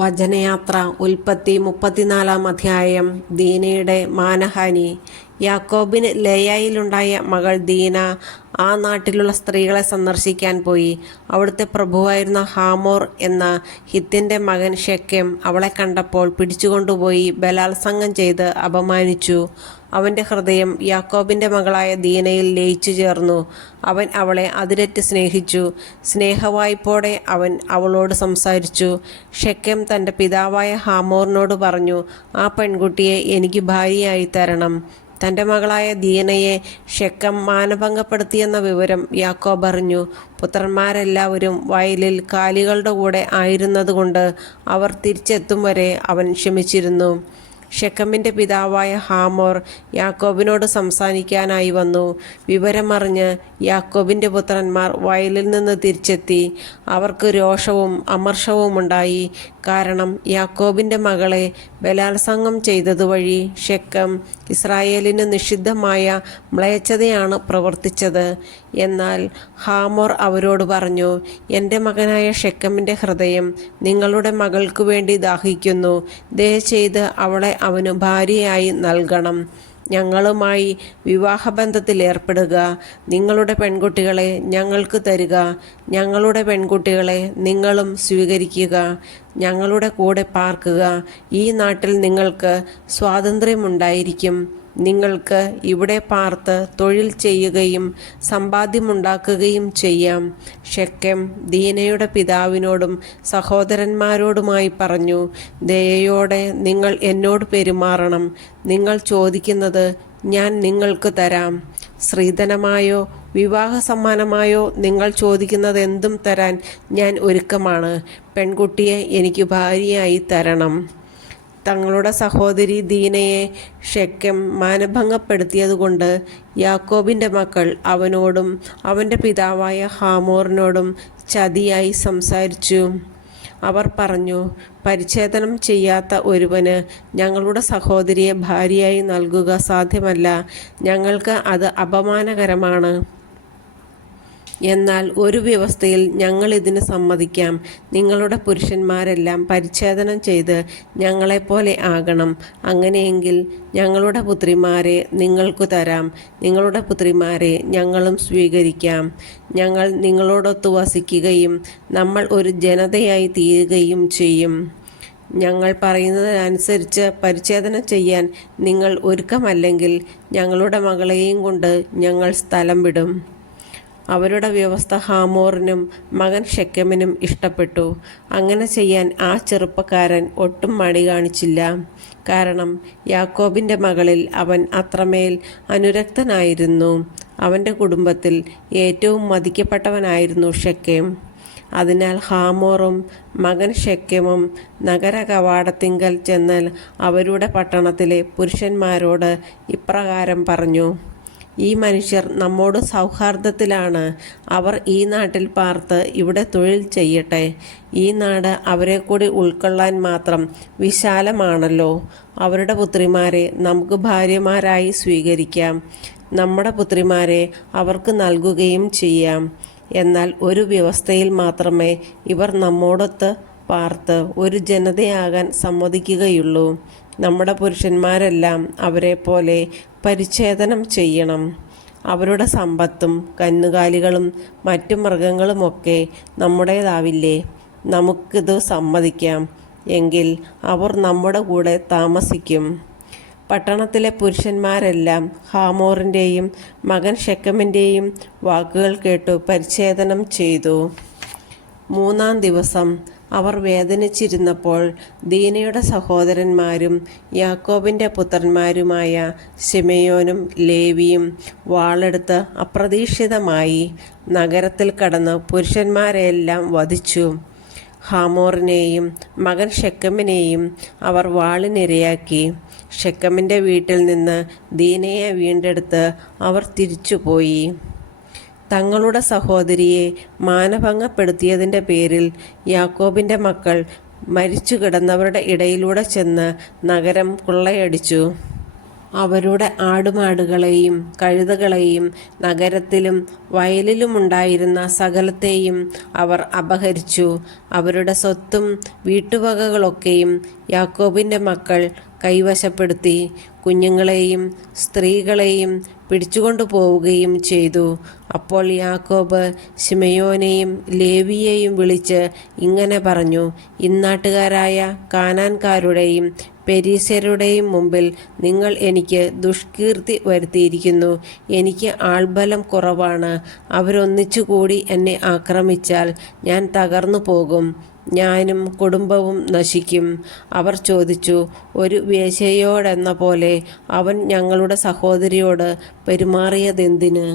വചനയാത്ര ഉൽപ്പത്തി മുപ്പത്തിനാലാം അധ്യായം ദീനയുടെ മാനഹാനി യാക്കോബിന് ലയായിലുണ്ടായ മകൾ ദീന ആ നാട്ടിലുള്ള സ്ത്രീകളെ സന്ദർശിക്കാൻ പോയി അവിടുത്തെ പ്രഭുവായിരുന്ന ഹാമോർ എന്ന ഹിത്തിൻ്റെ മകൻ ഷെക്കെം അവളെ കണ്ടപ്പോൾ പിടിച്ചുകൊണ്ടുപോയി ബലാത്സംഗം ചെയ്ത് അപമാനിച്ചു അവന്റെ ഹൃദയം യാക്കോബിന്റെ മകളായ ദീനയിൽ ലയിച്ചു ചേർന്നു അവൻ അവളെ അതിരറ്റ് സ്നേഹിച്ചു സ്നേഹവായ്പോടെ അവൻ അവളോട് സംസാരിച്ചു ഷെക്കം തന്റെ പിതാവായ ഹാമോറിനോട് പറഞ്ഞു ആ പെൺകുട്ടിയെ എനിക്ക് ഭാര്യയായി തരണം തന്റെ മകളായ ദീനയെ ഷെക്കം മാനഭംഗപ്പെടുത്തിയെന്ന വിവരം യാക്കോബ് അറിഞ്ഞു പുത്രന്മാരെല്ലാവരും വയലിൽ കാലികളുടെ കൂടെ ആയിരുന്നതുകൊണ്ട് അവർ തിരിച്ചെത്തും വരെ അവൻ ക്ഷമിച്ചിരുന്നു ഷെക്കമ്മിൻ്റെ പിതാവായ ഹാമോർ യാക്കോബിനോട് സംസാരിക്കാനായി വന്നു വിവരമറിഞ്ഞ് യാക്കോബിൻ്റെ പുത്രന്മാർ വയലിൽ നിന്ന് തിരിച്ചെത്തി അവർക്ക് രോഷവും അമർഷവും ഉണ്ടായി കാരണം യാക്കോബിൻ്റെ മകളെ ബലാത്സംഗം ചെയ്തതുവഴി ഷെക്കം ഇസ്രായേലിന് നിഷിദ്ധമായ മ്ലയച്ചതയാണ് പ്രവർത്തിച്ചത് എന്നാൽ ഹാമോർ അവരോട് പറഞ്ഞു എൻ്റെ മകനായ ഷെക്കമ്മിൻ്റെ ഹൃദയം നിങ്ങളുടെ മകൾക്കു വേണ്ടി ദാഹിക്കുന്നു ചെയ്ത് അവളെ അവനു ഭാര്യയായി നൽകണം ഞങ്ങളുമായി വിവാഹബന്ധത്തിൽ ഏർപ്പെടുക നിങ്ങളുടെ പെൺകുട്ടികളെ ഞങ്ങൾക്ക് തരിക ഞങ്ങളുടെ പെൺകുട്ടികളെ നിങ്ങളും സ്വീകരിക്കുക ഞങ്ങളുടെ കൂടെ പാർക്കുക ഈ നാട്ടിൽ നിങ്ങൾക്ക് സ്വാതന്ത്ര്യമുണ്ടായിരിക്കും നിങ്ങൾക്ക് ഇവിടെ പാർത്ത് തൊഴിൽ ചെയ്യുകയും സമ്പാദ്യമുണ്ടാക്കുകയും ചെയ്യാം ഷെക്കം ദീനയുടെ പിതാവിനോടും സഹോദരന്മാരോടുമായി പറഞ്ഞു ദയയോടെ നിങ്ങൾ എന്നോട് പെരുമാറണം നിങ്ങൾ ചോദിക്കുന്നത് ഞാൻ നിങ്ങൾക്ക് തരാം സ്ത്രീധനമായോ വിവാഹ സമ്മാനമായോ നിങ്ങൾ ചോദിക്കുന്നത് എന്തും തരാൻ ഞാൻ ഒരുക്കമാണ് പെൺകുട്ടിയെ എനിക്ക് ഭാര്യയായി തരണം തങ്ങളുടെ സഹോദരി ദീനയെ ഷെക്കം മാനഭംഗപ്പെടുത്തിയതുകൊണ്ട് യാക്കോബിൻ്റെ മക്കൾ അവനോടും അവൻ്റെ പിതാവായ ഹാമോറിനോടും ചതിയായി സംസാരിച്ചു അവർ പറഞ്ഞു പരിച്ഛേദനം ചെയ്യാത്ത ഒരുവന് ഞങ്ങളുടെ സഹോദരിയെ ഭാര്യയായി നൽകുക സാധ്യമല്ല ഞങ്ങൾക്ക് അത് അപമാനകരമാണ് എന്നാൽ ഒരു വ്യവസ്ഥയിൽ ഞങ്ങൾ ഇതിന് സമ്മതിക്കാം നിങ്ങളുടെ പുരുഷന്മാരെല്ലാം പരിച്ഛേദനം ചെയ്ത് ഞങ്ങളെപ്പോലെ ആകണം അങ്ങനെയെങ്കിൽ ഞങ്ങളുടെ പുത്രിമാരെ നിങ്ങൾക്കു തരാം നിങ്ങളുടെ പുത്രിമാരെ ഞങ്ങളും സ്വീകരിക്കാം ഞങ്ങൾ നിങ്ങളോടൊത്ത് വസിക്കുകയും നമ്മൾ ഒരു ജനതയായി തീരുകയും ചെയ്യും ഞങ്ങൾ പറയുന്നതിനനുസരിച്ച് പരിച്ഛേദനം ചെയ്യാൻ നിങ്ങൾ ഒരുക്കമല്ലെങ്കിൽ ഞങ്ങളുടെ മകളെയും കൊണ്ട് ഞങ്ങൾ സ്ഥലം വിടും അവരുടെ വ്യവസ്ഥ ഹാമോറിനും മകൻ ഷെക്കമിനും ഇഷ്ടപ്പെട്ടു അങ്ങനെ ചെയ്യാൻ ആ ചെറുപ്പക്കാരൻ ഒട്ടും മടി കാണിച്ചില്ല കാരണം യാക്കോബിൻ്റെ മകളിൽ അവൻ അത്രമേൽ അനുരക്തനായിരുന്നു അവൻ്റെ കുടുംബത്തിൽ ഏറ്റവും മതിക്കപ്പെട്ടവനായിരുന്നു ഷെക്കേം അതിനാൽ ഹാമോറും മകൻ ഷെക്കമും നഗര കവാടത്തിങ്കൽ ചെന്നാൽ അവരുടെ പട്ടണത്തിലെ പുരുഷന്മാരോട് ഇപ്രകാരം പറഞ്ഞു ഈ മനുഷ്യർ നമ്മോട് സൗഹാർദ്ദത്തിലാണ് അവർ ഈ നാട്ടിൽ പാർത്ത് ഇവിടെ തൊഴിൽ ചെയ്യട്ടെ ഈ നാട് അവരെ കൂടി ഉൾക്കൊള്ളാൻ മാത്രം വിശാലമാണല്ലോ അവരുടെ പുത്രിമാരെ നമുക്ക് ഭാര്യമാരായി സ്വീകരിക്കാം നമ്മുടെ പുത്രിമാരെ അവർക്ക് നൽകുകയും ചെയ്യാം എന്നാൽ ഒരു വ്യവസ്ഥയിൽ മാത്രമേ ഇവർ നമ്മോടൊത്ത് പാർത്ത് ഒരു ജനതയാകാൻ സമ്മതിക്കുകയുള്ളൂ നമ്മുടെ പുരുഷന്മാരെല്ലാം അവരെ പോലെ പരിച്ഛേദനം ചെയ്യണം അവരുടെ സമ്പത്തും കന്നുകാലികളും മറ്റു മൃഗങ്ങളുമൊക്കെ നമ്മുടേതാവില്ലേ നമുക്കിത് സമ്മതിക്കാം എങ്കിൽ അവർ നമ്മുടെ കൂടെ താമസിക്കും പട്ടണത്തിലെ പുരുഷന്മാരെല്ലാം ഹാമോറിൻ്റെയും മകൻ ഷെക്കമിൻ്റെയും വാക്കുകൾ കേട്ടു പരിച്ഛേദനം ചെയ്തു മൂന്നാം ദിവസം അവർ വേദനിച്ചിരുന്നപ്പോൾ ദീനയുടെ സഹോദരന്മാരും യാക്കോബിൻ്റെ പുത്രന്മാരുമായ ശിമയോനും ലേവിയും വാളെടുത്ത് അപ്രതീക്ഷിതമായി നഗരത്തിൽ കടന്ന് പുരുഷന്മാരെയെല്ലാം വധിച്ചു ഹാമോറിനെയും മകൻ ഷെക്കമ്മിനെയും അവർ വാളിനിരയാക്കി ഷെക്കമ്മിൻ്റെ വീട്ടിൽ നിന്ന് ദീനയെ വീണ്ടെടുത്ത് അവർ തിരിച്ചുപോയി തങ്ങളുടെ സഹോദരിയെ മാനഭംഗപ്പെടുത്തിയതിൻ്റെ പേരിൽ യാക്കോബിൻ്റെ മക്കൾ മരിച്ചു കിടന്നവരുടെ ഇടയിലൂടെ ചെന്ന് നഗരം കൊള്ളയടിച്ചു അവരുടെ ആടുമാടുകളെയും കഴുതകളെയും നഗരത്തിലും വയലിലുമുണ്ടായിരുന്ന സകലത്തെയും അവർ അപഹരിച്ചു അവരുടെ സ്വത്തും വീട്ടുവകകളൊക്കെയും യാക്കോബിൻ്റെ മക്കൾ കൈവശപ്പെടുത്തി കുഞ്ഞുങ്ങളെയും സ്ത്രീകളെയും പിടിച്ചുകൊണ്ടു പോവുകയും ചെയ്തു അപ്പോൾ യാക്കോബ് ശിമയോനെയും ലേവിയെയും വിളിച്ച് ഇങ്ങനെ പറഞ്ഞു ഇന്നാട്ടുകാരായ കാനാൻകാരുടെയും പെരീസരുടെയും മുമ്പിൽ നിങ്ങൾ എനിക്ക് ദുഷ്കീർത്തി വരുത്തിയിരിക്കുന്നു എനിക്ക് ആൾബലം കുറവാണ് അവരൊന്നിച്ചുകൂടി എന്നെ ആക്രമിച്ചാൽ ഞാൻ തകർന്നു പോകും ഞാനും കുടുംബവും നശിക്കും അവർ ചോദിച്ചു ഒരു വേശയോടെന്ന പോലെ അവൻ ഞങ്ങളുടെ സഹോദരിയോട് പെരുമാറിയതെന്തിന്